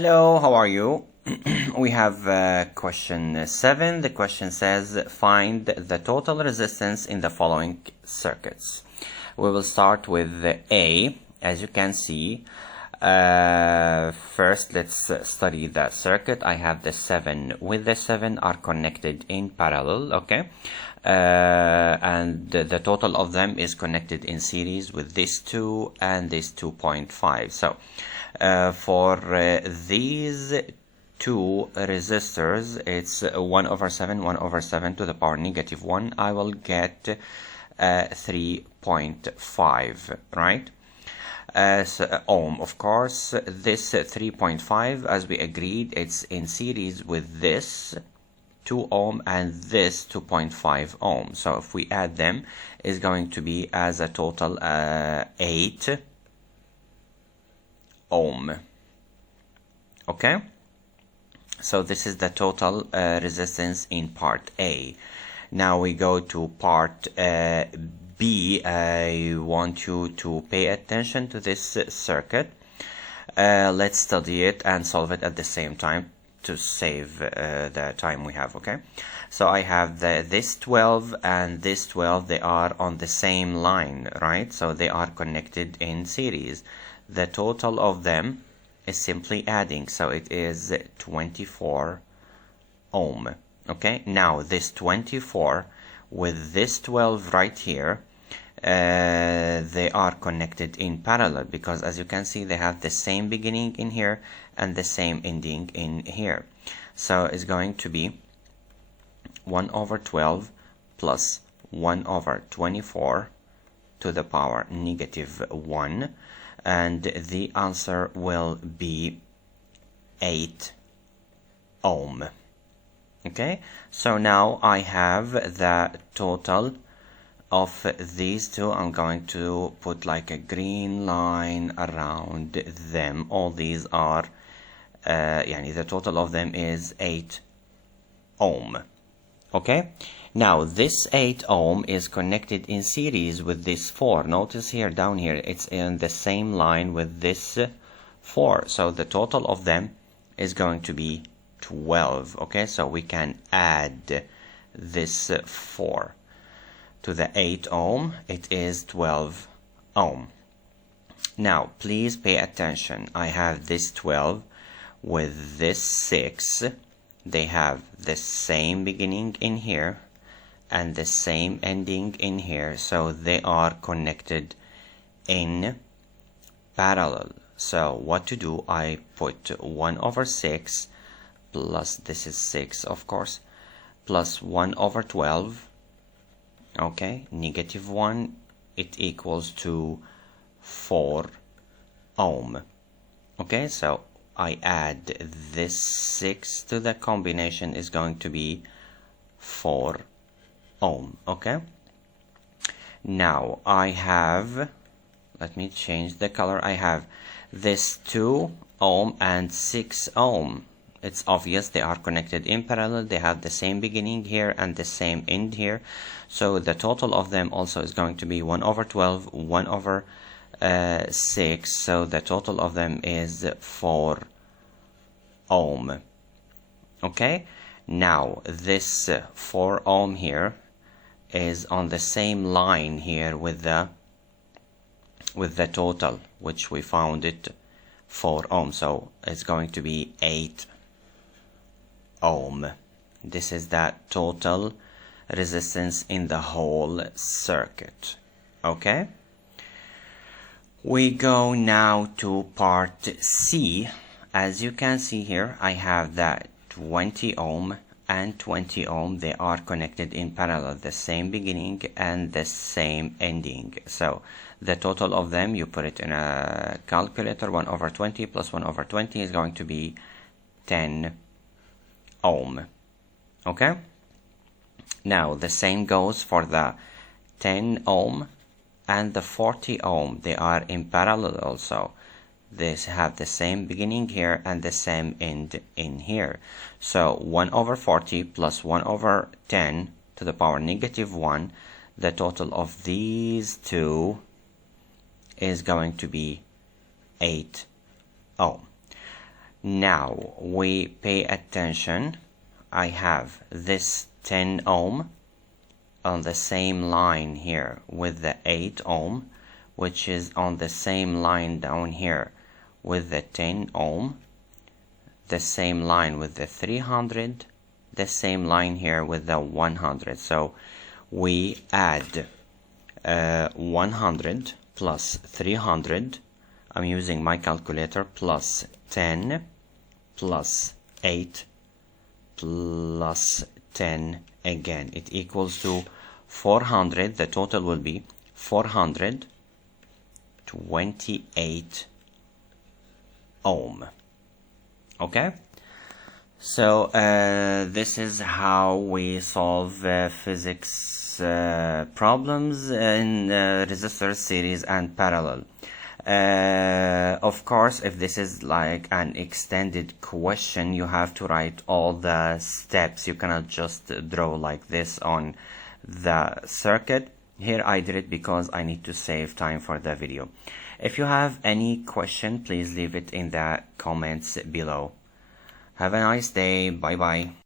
Hello, how are you? We have question 7. The question says, find the total resistance in the following circuits. We will start with A. As you can see, first let's study the circuit. I have the 7 with the 7 are connected in parallel, okay? And the total of them is connected in series with this 2 and this 2.5. So for these two resistors, it's 1 over 7, 1 over 7 to the power negative 1. I will get 3.5, right? Ohm, of course. This 3.5, as we agreed, it's in series with this 2 ohm and this 2.5 ohm. So if we add them, is going to be as a total 8 ohm. Okay, so this is the total resistance in part A. Now we go to part B. I want you to pay attention to this circuit. Let's study it and solve it at the same time to save the time we have. Okay, so I have this 12 and this 12. They are on the same line, right? So they are connected in series. The total of them is simply adding, so it is 24 ohm. Okay, now this 24 with this 12 right here, they are connected in parallel because, as you can see, they have the same beginning in here and the same ending in here. So it's going to be 1 over 12 plus 1 over 24 to the power negative 1, and the answer will be 8 ohm. Okay, so now I have the total of these two. I'm going to put like a green line around them. All these are the total of them is 8 ohm. Okay, now this 8 ohm is connected in series with this 4. Notice here, down here, it's in the same line with this 4. So the total of them is going to be 12. Okay, so we can add this 4 to the 8 ohm. It is 12 ohm. Now please pay attention. I have this 12 with this 6. They have the same beginning in here and the same ending in here, so they are connected in parallel. So what to do? I put 1 over 6 plus, this is 6 of course, plus 1 over 12, okay, negative 1, it equals to 4 ohm. Okay, so I add this 6 to the combination is going to be 4 ohm. Okay, now I have, let me change the color. I have this 2 ohm and 6 ohm. It's obvious they are connected in parallel. They have the same beginning here and the same end here, so the total of them also is going to be 1 over 12, 1 over 6, so the total of them is 4 ohm. Okay, now this 4 ohm here is on the same line here with the total, which we found it 4 ohm, so it's going to be 8 ohm. This is the total resistance in the whole circuit. Okay, we go now to part C. As you can see here, I have that 20 ohm and 20 ohm. They are connected in parallel, the same beginning and the same ending. So the total of them, you put it in a calculator, 1 over 20 plus 1 over 20 is going to be 10 ohm. Okay, now the same goes for the 10 ohm and the 40 ohm. They are in parallel also. They have the same beginning here and the same end in here. So 1 over 40 plus 1 over 10 to the power negative 1, the total of these two is going to be 8 ohm. Now we pay attention. I have this 10 ohm on the same line here with the 8 ohm, which is on the same line down here with the 10 ohm, the same line with the 300, the same line here with the 100. So we add 100 plus 300, I'm using my calculator, plus 10 plus 8 plus 10 again. It equals to 400. The total will be 428 ohm. Okay? So this is how we solve physics problems in resistor series and parallel. Of course, if this is like an extended question, you have to write all the steps. You cannot just draw like this on the circuit. Here I did it because I need to save time for the video. If you have any question, please leave it in the comments below. Have a nice day. Bye bye.